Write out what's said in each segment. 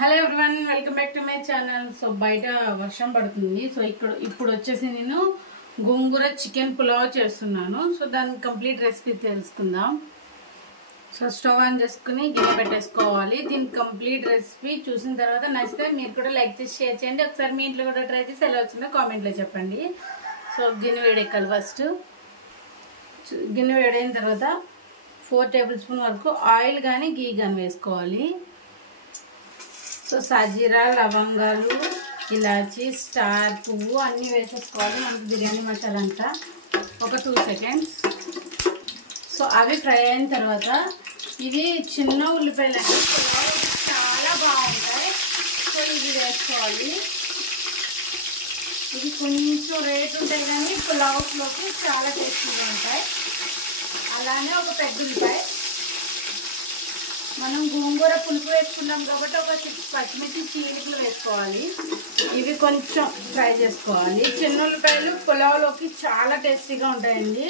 Hello everyone, welcome back to my channel. So బయట వర్షం పడుతుంది. సో ఇప్పుడు వచ్చేసి నేను గోంగూర చికెన్ పులావ్ చేస్తున్నాను. సో దాని కంప్లీట్ రెసిపీ తెలుసుకుందాం. సో స్టవ్ ఆన్ చేసుకుని గిన్నె పెట్టేసుకోవాలి. దీని కంప్లీట్ రెసిపీ చూసిన తర్వాత నచ్చితే మీరు కూడా లైక్ చేసి షేర్ చేయండి. ఒకసారి మీ ఇంట్లో కూడా ట్రై చేసి ఎలా వచ్చిందో కామెంట్లో చెప్పండి. సో గిన్నె వేడెక్కాలి. ఫస్ట్ గిన్నె వేడైన తర్వాత 4 టేబుల్ స్పూన్ వరకు ఆయిల్ కానీ గీ కానీ వేసుకోవాలి. సో సాజీరా, లవంగాలు, ఇలాచి, స్టార్ పువ్వు అన్నీ వేసేసుకోవాలి. మనకి బిర్యానీ మసాలా అంతా ఒక 2 సెకండ్స్. సో అవి ఫ్రై అయిన తర్వాత ఇవి చిన్న ఉల్లిపాయలు అంటే చాలా బాగుంటాయి. సో ఇవి వేసుకోవాలి. ఇవి కొంచెం రేట్ ఉంటాయి కానీ పులావ్స్లోకి చాలా టేస్టీగా ఉంటాయి. అలానే ఒక పెద్ద ఉల్లిపాయ, మనం గోంగూర పులుపు వేసుకున్నాం కాబట్టి ఒక 6 పచ్చిమిర్చి చీలికలు వేసుకోవాలి. ఇవి కొంచెం ఫ్రై చేసుకోవాలి. చిన్న ఉల్లిపాయలు పులావ్లోకి చాలా టేస్టీగా ఉంటాయండి.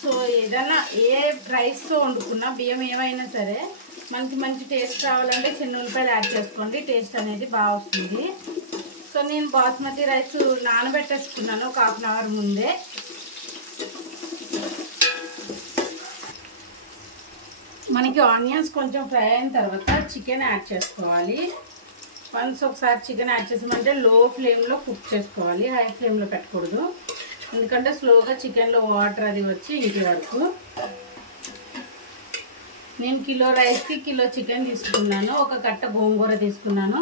సో ఏదైనా ఏ రైస్తో వండుకున్నా, బియ్యం ఏమైనా సరే మనకి మంచి టేస్ట్ రావాలంటే చిన్న ఉల్లిపాయలు యాడ్ చేసుకోండి. టేస్ట్ అనేది బాగా వస్తుంది. సో నేను బాస్మతి రైస్ నానబెట్టేసుకున్నాను ఒక 1/2 అవర్ ముందే. మనకి ఆనియన్స్ కొంచెం ఫ్రై అయిన తర్వాత చికెన్ యాడ్ చేసుకోవాలి. వన్స్ ఒకసారి చికెన్ యాడ్ చేసామంటే లో ఫ్లేమ్లో కుక్ చేసుకోవాలి, హై ఫ్లేమ్లో పెట్టకూడదు. ఎందుకంటే స్లోగా చికెన్లో వాటర్ అది వచ్చి ఇంటి వరకు. నేను కిలో రైస్కి కిలో చికెన్ తీసుకున్నాను. ఒక కట్ట గోంగూర తీసుకున్నాను.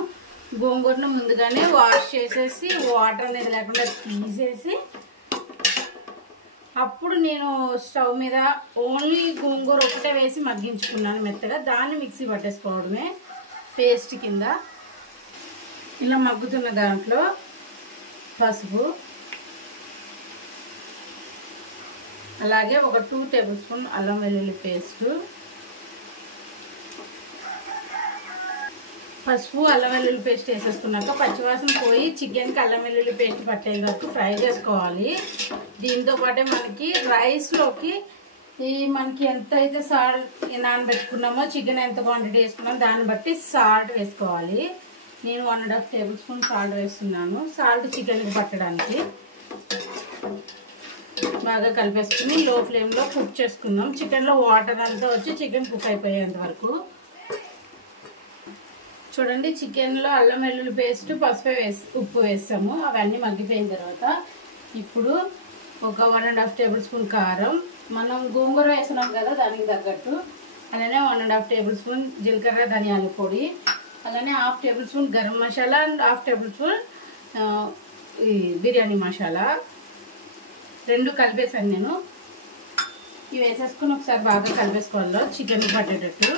గోంగూరను ముందుగానే వాష్ చేసేసి వాటర్ అనేది లేకుండా తీసేసి అప్పుడు నేను స్టవ్ మీద ఓన్లీ గోంగూర ఒకటే వేసి మగ్గించుకున్నాను మెత్తగా. దాన్ని మిక్సీ పట్టేసుకోవడమే పేస్ట్ కింద. ఇలా మగ్గుతున్న దాంట్లో పసుపు, అలాగే ఒక 2 టేబుల్ స్పూన్ అల్లం వెల్లుల్లి పేస్టు, పసుపు అల్లం వెల్లుల్లి పేస్ట్ వేసేసుకున్నాక పచ్చివాసన పోయి చికెన్కి అల్లం వెల్లుల్లి పేస్ట్ పట్టే వరకు ఫ్రై చేసుకోవాలి. దీంతో పాటే మనకి రైస్లోకి మనకి ఎంత అయితే సాల్ట్ నానబెట్టుకున్నామో, చికెన్ ఎంత క్వాంటిటీ వేసుకున్నామో దాన్ని బట్టి సాల్ట్ వేసుకోవాలి. నేను 1.5 టేబుల్ స్పూన్ సాల్ట్ వేస్తున్నాను. సాల్ట్ చికెన్కి పట్టడానికి బాగా కలిపేసుకుని లో ఫ్లేమ్లో కుక్ చేసుకుందాం. చికెన్లో వాటర్ అంతా వచ్చి చికెన్ కుక్ అయిపోయేంత వరకు. చూడండి, చికెన్లో అల్లం వెల్లుల్లి పేస్ట్, పసుపు ఉప్పు వేస్తాము. అవన్నీ మగ్గిపోయిన తర్వాత ఇప్పుడు ఒక 1.5 టేబుల్ స్పూన్ కారం, మనం గోంగూర వేస్తున్నాం కదా దానికి తగ్గట్టు. అలానే 1.5 టేబుల్ స్పూన్ జీలకర్ర ధనియాల పొడి, అలానే 1/2 table spoon garam masala and 1/2 table spoon biryani masala. 2 కలిపేసాను నేను. ఇవి వేసేసుకుని ఒకసారి బాగా కలిపేసుకోవాలి చికెన్ పట్టేటట్టు.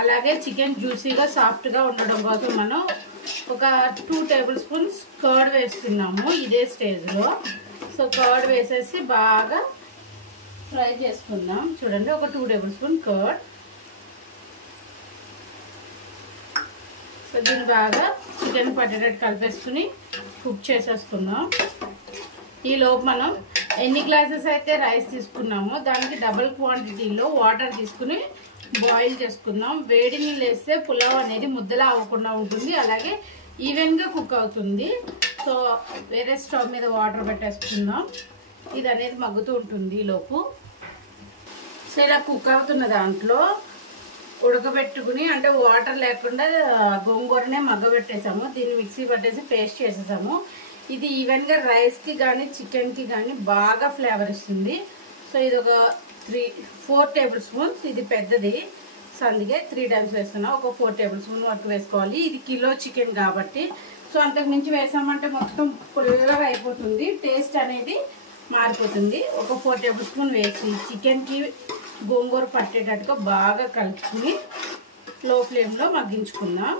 అలాగే చికెన్ జ్యూసీగా సాఫ్ట్గా ఉండడం కోసం మనం ఒక 2 టేబుల్ స్పూన్స్ కర్డ్ వేస్తున్నాము ఇదే స్టేజ్లో. సో కర్డ్ వేసేసి బాగా ఫ్రై చేసుకుందాం. చూడండి, ఒక 2 టేబుల్ స్పూన్ కర్డ్. సో దీన్ని బాగా చికెన్ పట్టేటట్టు కలిపేసుకుని కుక్ చేసేసుకుందాం. ఈలోపు మనం ఎన్ని గ్లాసెస్ అయితే రైస్ తీసుకున్నామో దానికి డబుల్ క్వాంటిటీలో వాటర్ తీసుకుని బాయిల్ చేసుకుందాం. వేడి నీళ్ళు వేస్తే పులావ్ అనేది ముద్దలా అవ్వకుండా ఉంటుంది, అలాగే ఈవెన్గా కుక్ అవుతుంది. సో వేరే స్టవ్ మీద వాటర్ పెట్టేసుకుందాం. ఇది అనేది మగ్గుతూ ఉంటుంది ఈలోపు. సో ఇలా కుక్ అవుతున్న దాంట్లో ఉడకబెట్టుకుని, అంటే వాటర్ లేకుండా గోంగూరనే మగ్గబెట్టేసాము. దీన్ని మిక్సీ పట్టేసి పేస్ట్ చేసేసాము. ఇది ఈవెన్గా రైస్కి కానీ చికెన్కి కానీ బాగా ఫ్లేవర్ ఇస్తుంది. సో ఇది ఒక 4 టేబుల్ స్పూన్స్, ఇది పెద్దది. సో అందుకే 3 టైమ్స్ వేస్తున్నా. ఒక 4 టేబుల్ స్పూన్ వరకు వేసుకోవాలి. ఇది కిలో చికెన్ కాబట్టి. సో అంతకు మించి వేసామంటే మొత్తం పుల్లగా అయిపోతుంది, టేస్ట్ అనేది మారిపోతుంది. ఒక 4 టేబుల్ స్పూన్ వేసి చికెన్కి గోంగూర పట్టేటట్టుగా బాగా కలుపుకుని లో ఫ్లేమ్లో మగ్గించుకుందాం.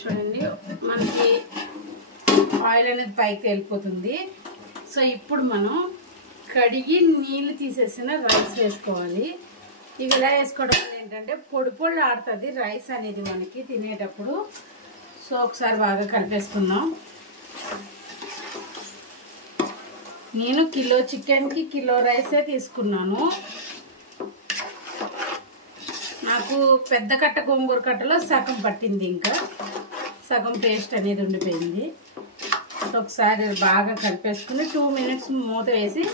చూడండి, మనకి ఆయిల్ అనేది పైకి వెళ్ళిపోతుంది. సో ఇప్పుడు మనం కడిగి నీళ్ళు తీసేసిన రైస్ వేసుకోవాలి. ఇవి ఇలా వేసుకోవడం వల్ల ఏంటంటే పొడి పొడి ఆడుతుంది రైస్ అనేది మనకి తినేటప్పుడు. సో ఒకసారి బాగా కలిపేసుకుందాం. నేను కిలో చికెన్కి కిలో రైసే తీసుకున్నాను. నాకు పెద్ద కట్ట గోంగూర కట్టలో సగం పట్టింది, ఇంకా సగం పేస్ట్ అనేది ఉండిపోయింది. ఒకసారి బాగా కలిపేసుకుని 2 మినిట్స్ మూత వేసి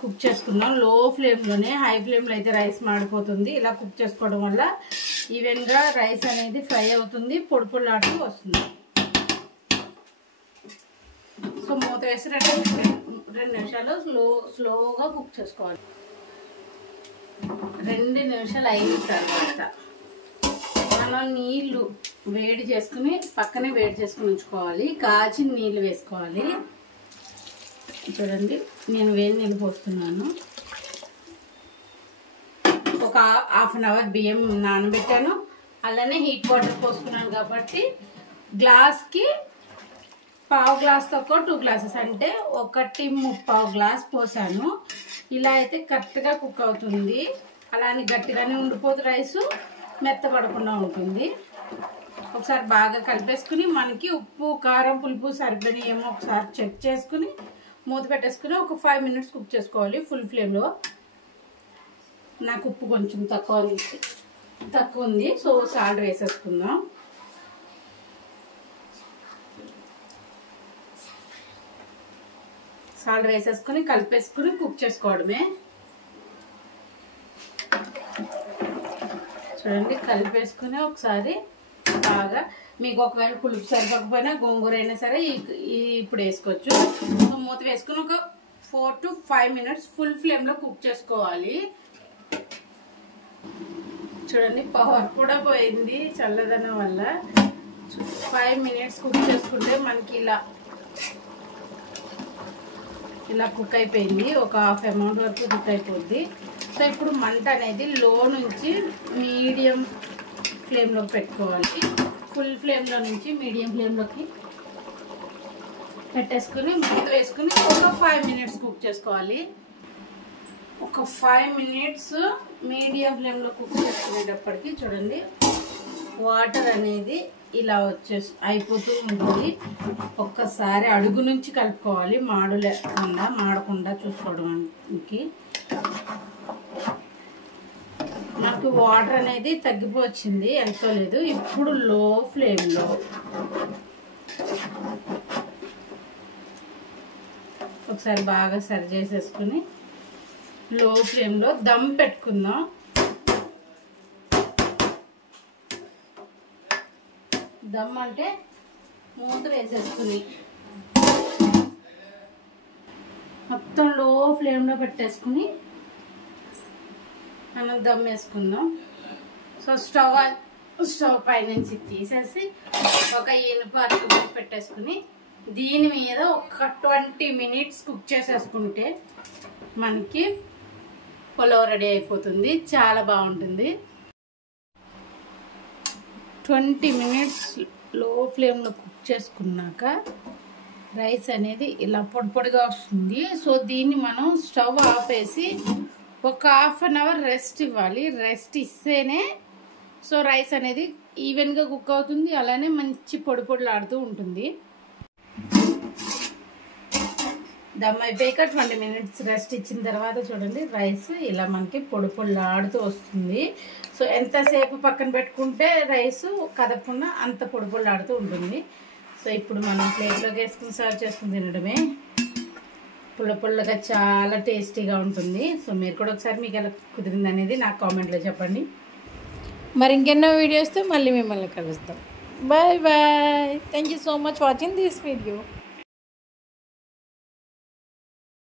కుక్ చేసుకున్నాం లో ఫ్లేమ్లోనే. హై ఫ్లేమ్లో అయితే రైస్ మాడిపోతుంది. ఇలా కుక్ చేసుకోవడం వల్ల ఈవెన్గా రైస్ అనేది ఫ్రై అవుతుంది, పొడి పొడిలాడుతూ వస్తుంది. సో మూత వేసి 2 నిమిషాలు స్లోగా కుక్ చేసుకోవాలి. 2 నిమిషాలు అయిన తర్వాత మనం నీళ్ళు వేడి చేసుకుని పక్కనే వేడి చేసుకుని ఉంచుకోవాలి. కాచిన నీళ్ళు వేసుకోవాలి. చూడండి, నేను వేడి నీళ్ళు పోస్తున్నాను. ఒక హాఫ్ అన్ అవర్ బియ్యం నానబెట్టాను, అలానే హీట్ వాటర్ పోసుకున్నాను కాబట్టి గ్లాస్కి 1/2 గ్లాస్ తక్కువ 2 గ్లాసెస్ అంటే 1.3 గ్లాస్ పోసాను. ఇలా అయితే కరెక్ట్గా కుక్ అవుతుంది. అలానే గట్టిగానే ఉండిపోదు, రైసు మెత్తపడకుండా ఉంటుంది. ఒకసారి బాగా కలిపేసుకుని మనకి ఉప్పు కారం పులుపు సరిపోయిన ఏమో ఒకసారి చెక్ చేసుకుని మూత పెట్టేసుకుని ఒక 5 మినిట్స్ కుక్ చేసుకోవాలి ఫుల్ ఫ్లేమ్లో. నాకు ఉప్పు కొంచెం తక్కువ ఉంది, సో సాల్ట్ వేసేసుకుందాం. సాల్ట్ వేసేసుకుని కలిపేసుకుని కుక్ చేసుకోవడమే. చూడండి, కలిపేసుకుని ఒకసారి బాగా, మీకు ఒకవేళ పులుపు సరిపోకపోయినా గోంగూర అయినా సరే ఇప్పుడు వేసుకోవచ్చు. మూత వేసుకుని ఒక 4 to 5 మినిట్స్ ఫుల్ ఫ్లేమ్లో కుక్ చేసుకోవాలి. చూడండి, పవర్ కూడా పోయింది చల్లదనం వల్ల. 5 మినిట్స్ కుక్ చేసుకుంటే మనకి ఇలా కుక్ అయిపోయింది. ఒక హాఫ్ అమౌంట్ వరకు కుక్ అయిపోద్ది. సో ఇప్పుడు మంట అనేది లో నుంచి మీడియం ఫ్లేమ్లోకి పెట్టుకోవాలి. ఫుల్ ఫ్లేమ్లో నుంచి మీడియం ఫ్లేమ్లోకి పెట్టేసుకుని మూత వేసుకుని ఒక 5 మినిట్స్ కుక్ చేసుకోవాలి. ఒక 5 మినిట్స్ మీడియం ఫ్లేమ్లో కుక్ చేసుకునేటప్పటికి చూడండి, వాటర్ అనేది ఇలా అయిపోతూ ఉంటుంది. ఒక్కసారి అడుగు నుంచి కలుపుకోవాలి, మాడకుండా చూసుకోవడానికి. నాకు వాటర్ అనేది తగ్గిపోయింది, ఎంతో లేదు. ఇప్పుడు లో ఫ్లేమ్లో ఒకసారి బాగా సరి చేసేసుకుని లో ఫ్లేమ్లో దమ్ పెట్టుకుందాం. దమ్ అంటే మూత వేసేసుకుని మొత్తం లో ఫ్లేమ్లో పెట్టేసుకుని మనం దమ్ వేసుకుందాం. సో స్టవ్ పైనుంచి తీసేసి ఒక ఇనుప పెట్టేసుకుని దీని మీద ఒక 20 మినిట్స్ కుక్ చేసేసుకుంటే మనకి పులావ్ రెడీ అయిపోతుంది. చాలా బాగుంటుంది. 20 మినిట్స్ లో ఫ్లేమ్లో కుక్ చేసుకున్నాక రైస్ అనేది ఇలా పొడి పొడిగా వస్తుంది. సో దీన్ని మనం స్టవ్ ఆపేసి ఒక హాఫ్ అన్ అవర్ రెస్ట్ ఇవ్వాలి. రెస్ట్ ఇస్తేనే సో రైస్ అనేది ఈవెన్గా కుక్ అవుతుంది, అలానే మంచి పొడి పొడిలాడుతూ ఉంటుంది. దమ్ అయిపోయాక 20 మినిట్స్ రెస్ట్ ఇచ్చిన తర్వాత చూడండి, రైస్ ఇలా మనకి పొడి పొడిలాడుతూ వస్తుంది. సో ఎంతసేపు పక్కన పెట్టుకుంటే రైస్ కదపకుండా అంత పొడి పొడిలాడుతూ ఉంటుంది. సో ఇప్పుడు మనం ప్లేట్లోకి వేసుకుని సర్వ్ చేసుకుని తినడమే. పుల్లగా చాలా టేస్టీగా ఉంటుంది. సో మీరు కూడా ఒకసారి మీకు ఎలా కుదిరింది అనేది నాకు కామెంట్లో చెప్పండి. మరి ఇంకెన్నో వీడియోస్తో మళ్ళీ మిమ్మల్ని కలుస్తాం. Bye bye. Thank you so much watching this video.